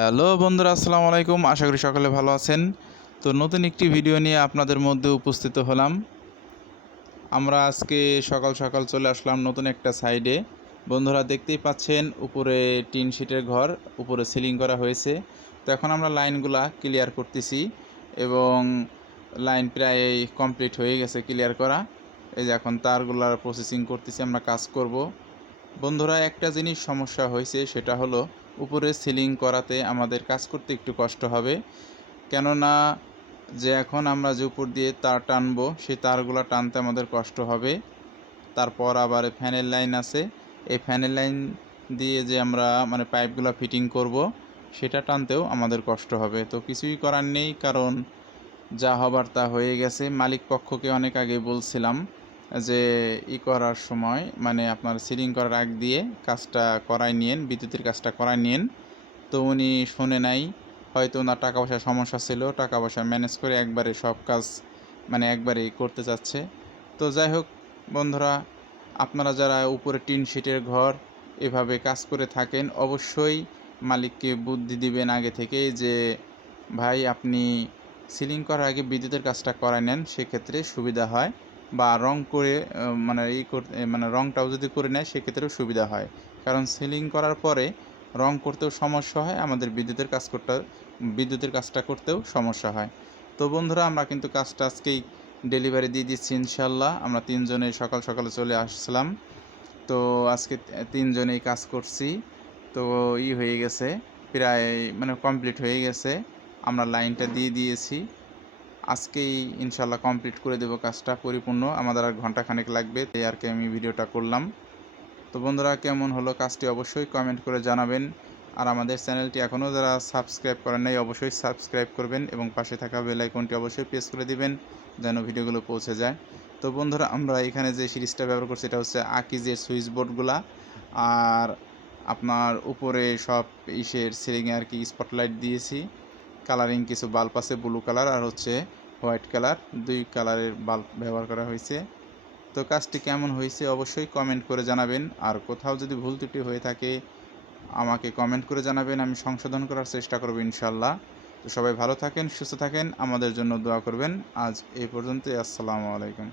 Hello বন্ধুরা, আসসালামু আলাইকুম। আশা করি সকলে ভালো আছেন। তো নতুন একটি ভিডিও নিয়ে আপনাদের মধ্যে উপস্থিত হলাম। আমরা আজকে সকাল সকাল চলে আসলাম নতুন একটা সাইডে। বন্ধুরা দেখতেই পাচ্ছেন উপরে টিন শিটের ঘর, উপরে সিলিং করা হয়েছে। তো এখন আমরা লাইনগুলা ক্লিয়ার করতেছি এবং লাইন প্রায় কমপ্লিট হয়ে গেছে ক্লিয়ার করা। এই যে এখন তারগুলার প্রসেসিং করতেছি, আমরা কাজ করব। বন্ধুরা একটা জিনিস সমস্যা হয়েছে, সেটা হলো উপরে সিলিং করাতে আমাদের কাজ করতে একটু কষ্ট হবে। কেননা যে এখন আমরা যে উপর দিয়ে তার টানবো, সেই তারগুলো টানতে আমাদের কষ্ট হবে। তারপর আবার ফ্যানের লাইন আছে, এই ফ্যানের লাইন দিয়ে যে আমরা পাইপগুলো ফিটিং করব, সেটা টানতেও আমাদের কষ্ট হবে। তো কিছুই করার নেই, কারণ যা হবার তা হয়ে গেছে। মালিক পক্ষকে অনেক আগে বলছিলাম যে করার সময় আপনার সিলিং করার আগ দিয়ে কাজটা করায় নিয়েন, বিদ্যুতের কাজটা করায় নিয়েন। তো উনি শোনে নাই, হয়তো ওনার টাকা পয়সার সমস্যা ছিল, টাকা পয়সা ম্যানেজ করে একবারে সব কাজ একবারেই করতে চাচ্ছে। তো যাই হোক বন্ধুরা, আপনারা যারা উপরে টিন শিটের ঘর এভাবে কাজ করে থাকেন, অবশ্যই মালিককে বুদ্ধি দিবেন আগে থেকেই যে ভাই আপনি সিলিং করার আগে বিদ্যুতের কাজটা করায় নেন, সেক্ষেত্রে সুবিধা হয়। বা রং করে রংটাও যদি করে নেয় সেক্ষেত্রেও সুবিধা হয়। কারণ সিলিং করার পরে রং করতেও সমস্যা হয়, আমাদের বিদ্যুতের কাজটা করতেও সমস্যা হয়। তো বন্ধুরা, আমরা কিন্তু কাজটা আজকেই ডেলিভারি দিয়ে দিচ্ছি ইনশাল্লাহ। আমরা তিনজনে সকাল সকালে চলে আসলাম। তো আজকে তিনজনেই কাজ করছি। তো হয়ে গেছে, প্রায় কমপ্লিট হয়ে গেছে। আমরা লাইনটা দিয়ে দিয়েছি, আজকেই ইনশাল্লাহ কমপ্লিট করে দেব কাজটা পরিপূর্ণ। আমাদের আর ঘন্টাখানেক লাগবে, তাই আর কি আমি ভিডিওটা করলাম। তো বন্ধুরা, কেমন হলো কাজটি অবশ্যই কমেন্ট করে জানাবেন। আর আমাদের চ্যানেলটি এখনও যারা সাবস্ক্রাইব করেন নাই, অবশ্যই সাবস্ক্রাইব করবেন এবং পাশে থাকা বেল আইকনটি অবশ্যই প্রেস করে দিবেন যেন ভিডিওগুলো পৌঁছে যায়। তো বন্ধুরা, আমরা এখানে যে সিরিজটা ব্যবহার করছি এটা হচ্ছে আকিজের সুইচ বোর্ডগুলা। আর আপনার উপরে সব সিলিংয়ে আর কি স্পটলাইট দিয়েছি। কালারিং কিছু বাল্ব আছে, ব্লু কালার আর হচ্ছে হোয়াইট কালার, দুই কালারের বাল্ব ব্যবহার করা হয়েছে। তো কাজটি কেমন হয়েছে অবশ্যই কমেন্ট করে জানাবেন। আর কোথাও যদি ভুল ত্রুটি হয়ে থাকে আমাকে কমেন্ট করে জানাবেন, আমি সংশোধন করার চেষ্টা করব ইনশাল্লাহ। তো সবাই ভালো থাকেন, সুস্থ থাকেন, আমাদের জন্য দোয়া করবেন। আজ এই পর্যন্তই। আসসালামু আলাইকুম।